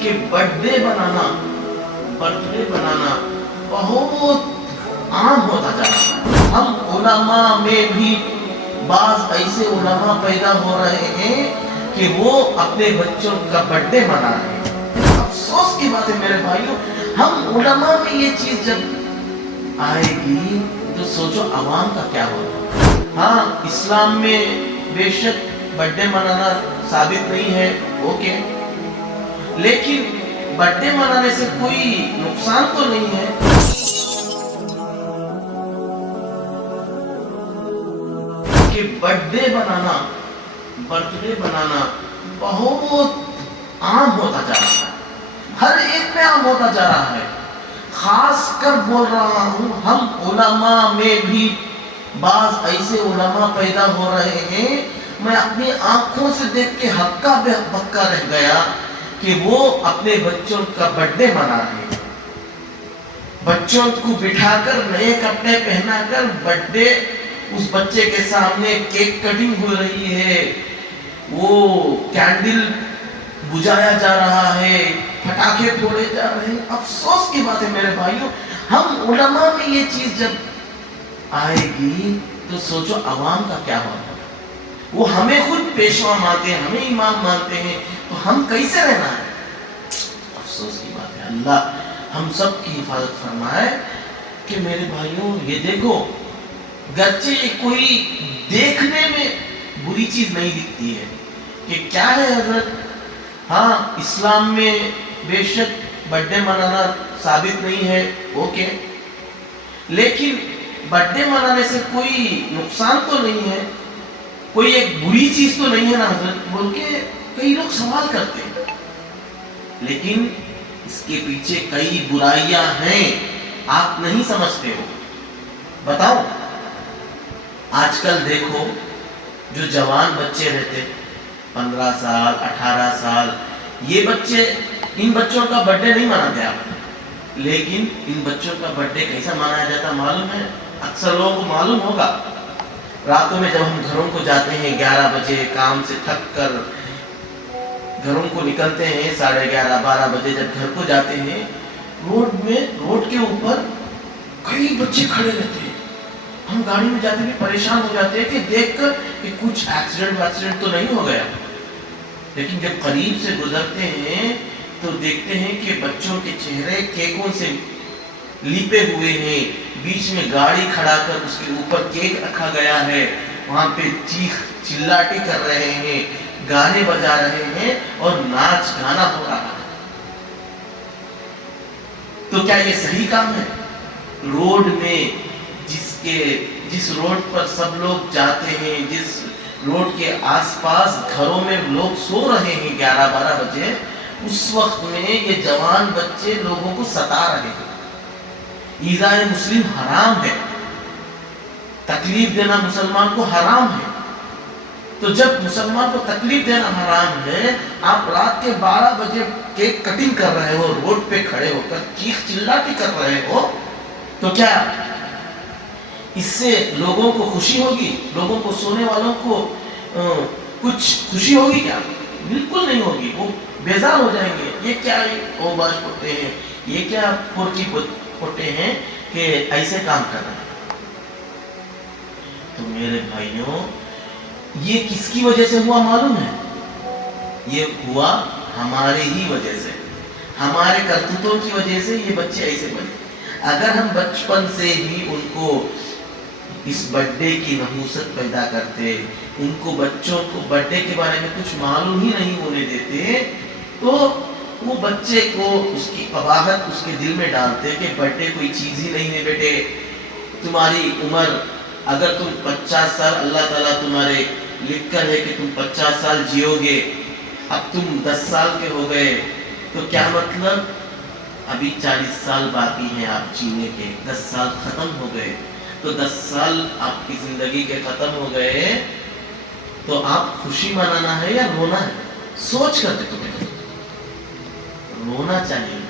کہ बर्थडे बनाना बहुत आम होता जा रहा है। हम उलमा में भी बाज ऐसे उलमा पैदा हो रहे हैं कि वो अपने बच्चों का बर्थडे मना रहे हैं। अफसोस की बात है मेरे भाइयों, हम उलमा में ये चीज जब आएगी तो सोचो अवाम का क्या होगा। हाँ, इस्लाम में बेशक बर्थडे मनाना साबित नहीं है, ओके, लेकिन बर्थडे मनाने से कोई नुकसान तो नहीं है। कि बर्थडे बनाना बहुत आम होता जा रहा है, हर एक में आम होता जा रहा है। खास कर बोल रहा हूँ, हम उलमा में भी बाज ऐसे उलमा पैदा हो रहे हैं, मैं अपनी आंखों से देख के हक्का बक्का रह गया कि वो अपने बच्चों का बर्थडे मना रहे हैं। बच्चों को बिठाकर नए कपड़े पहनाकर बर्थडे, उस बच्चे के सामने केक कटिंग हो रही है, वो कैंडल बुझाया जा रहा है, पटाखे फोड़े जा रहे हैं। अफसोस की बात है मेरे भाइयों, हम उलमा में ये चीज जब आएगी तो सोचो अवाम का क्या होगा। वो हमें खुद पेशवा मानते हैं, हमें इमाम मानते हैं, तो हम कैसे रहना है। अफसोस की बात है। अल्लाह हम सब की हिफाजत फरमाए कि मेरे भाइयों ये देखो, गच्चे कोई देखने में बुरी चीज नहीं दिखती है कि क्या है हजरत। हाँ, इस्लाम में बेशक बर्थडे मनाना साबित नहीं है, ओके, लेकिन बर्थडे मनाने से कोई नुकसान तो नहीं है, कोई एक बुरी चीज तो नहीं है ना हजरत, बोल के कई लोग सवाल करते हैं। लेकिन इसके पीछे कई बुराइयां हैं, आप नहीं समझते हो। बताओ, आजकल देखो जो जवान बच्चे रहते 15 साल 18 साल, ये बच्चे, इन बच्चों का बर्थडे नहीं मनाते आप, लेकिन इन बच्चों का बर्थडे कैसा मनाया जाता मालूम है? अक्सर लोगों को मालूम होगा, रातों में जब हम घरों को जाते हैं 11 बजे, काम से थक कर घरों को निकलते हैं 11:30-12 बजे, जब घर को जाते हैं, रोड के ऊपर कई बच्चे खड़े रहते हैं। हम गाड़ी में जाते भी परेशान हो जाते हैं कि देखकर कि कुछ एक्सीडेंट तो नहीं हो गया। लेकिन जब करीब से गुजरते हैं तो देखते हैं कि बच्चों के चेहरे केकों से लिपे हुए हैं, बीच में गाड़ी खड़ा कर उसके ऊपर केक रखा गया है, वहां पे चीख चिल्लाटी कर रहे हैं, गाने बजा रहे हैं और नाच गाना हो रहा है। तो क्या ये सही काम है? रोड में जिस रोड पर सब लोग जाते हैं, जिस रोड के आसपास घरों में लोग सो रहे हैं 11-12 बजे, उस वक्त में ये जवान बच्चे लोगों को सता रहे हैं। ईज़ाए मुस्लिम हराम है, तकलीफ देना मुसलमान को हराम है। तो जब मुसलमान को तकलीफ देना हराम है, आप रात के 12 बजे केक कटिंग कर रहे हो, रोड पे खड़े होकर चीख चिल्लाटी कर रहे हो, तो क्या इससे लोगों को खुशी होगी? लोगों को, सोने वालों को कुछ खुशी होगी क्या? बिल्कुल नहीं होगी। वो बेजार हो जाएंगे, ये क्या ओबाज पोते हैं, ये क्या फोरकी पोते हैं कि ऐसे काम कर रहे हैं। तो मेरे भाइयों, ये किसकी वजह से हुआ मालूम है? ये हुआ हमारे ही वजह से, हमारे करतूतों की वजह से ये बच्चे ऐसे बने। अगर हम बचपन से ही उनको इस बर्थडे की नहूसत पैदा करते, उनको बच्चों को बर्थडे के बारे में कुछ मालूम ही नहीं होने देते, तो वो बच्चे को उसकी कबाहत उसके दिल में डालते कि बर्थडे कोई चीज़ ही नहीं है बेटे, तुम्हारी उम्र, अगर तुम 50 साल, अल्लाह ताला तुम्हारे लिख कर है कि तुम 50 साल जियोगे, अब तुम 10 साल के हो गए, तो क्या मतलब अभी 40 साल बाकी हैं आप जीने के, 10 साल खत्म हो गए। तो 10 साल आपकी जिंदगी के खत्म हो गए, तो आप खुशी मनाना है या रोना है? सोच कर देखो बेटा, रोना चाहिए।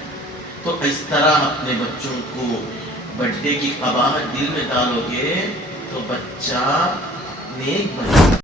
तो इस तरह अपने बच्चों को बर्थडे की कबाहत दिल में डालोगे तो बच्चा नेक बनेगा।